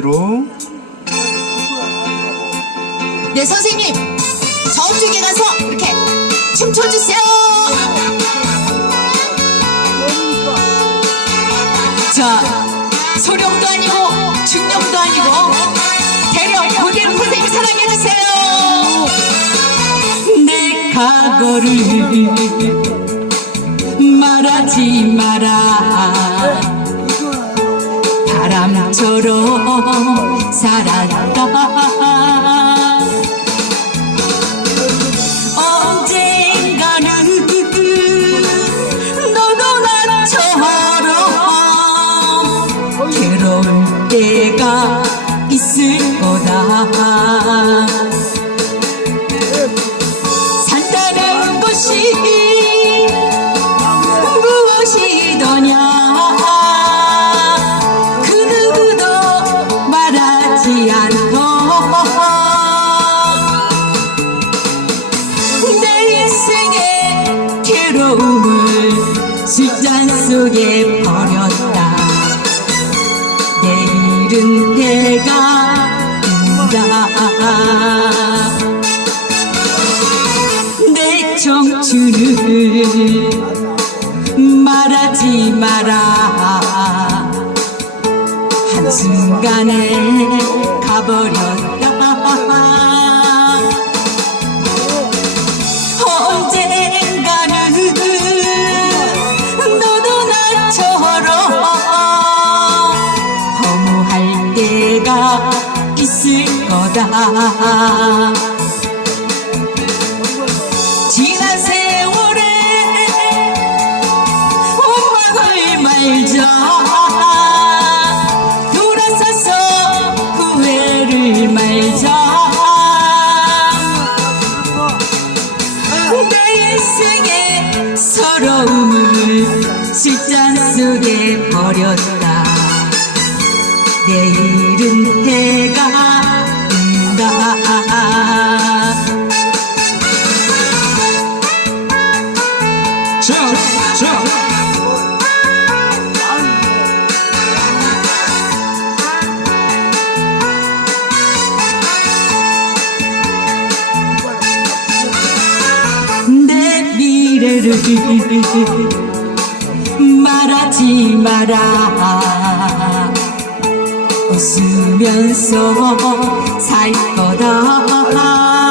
로 네 선생님. 저쪽에 가서 이렇게 춤춰주세요. 자 소령도 아니고 중령도 아니고 대령 고대로 선생님 사랑해주세요. 내 과거를 말하지 마라 바람처럼 살았다. 언젠가는 너도 나처럼 괴로울 때가 있을 속에 버렸다. 내일은 해가 뜬다? 내 청춘을 말하지 마라. 한순간에 가버렸다 있을 거다. 지난 세월에 원망을 말자. 돌아서서 후회를 말자. 내 인생의 서러움을 술잔 속에 버렸다 내일은 해가 미래를 말하지 마라 웃으면서 살 거다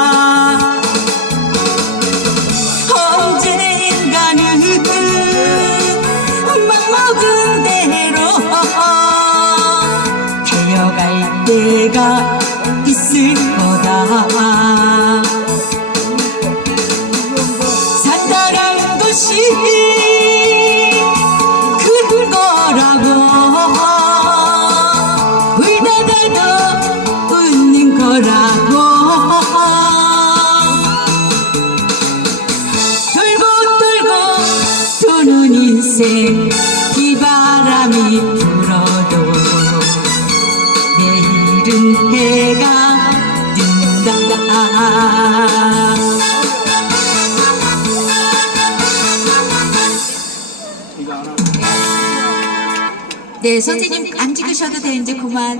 거라고 돌고 돌고 도는 인생 비바람이 불어도 내일은 해가 뜬다 네, 선생님 안 찍으셔도 돼, 이제 그만.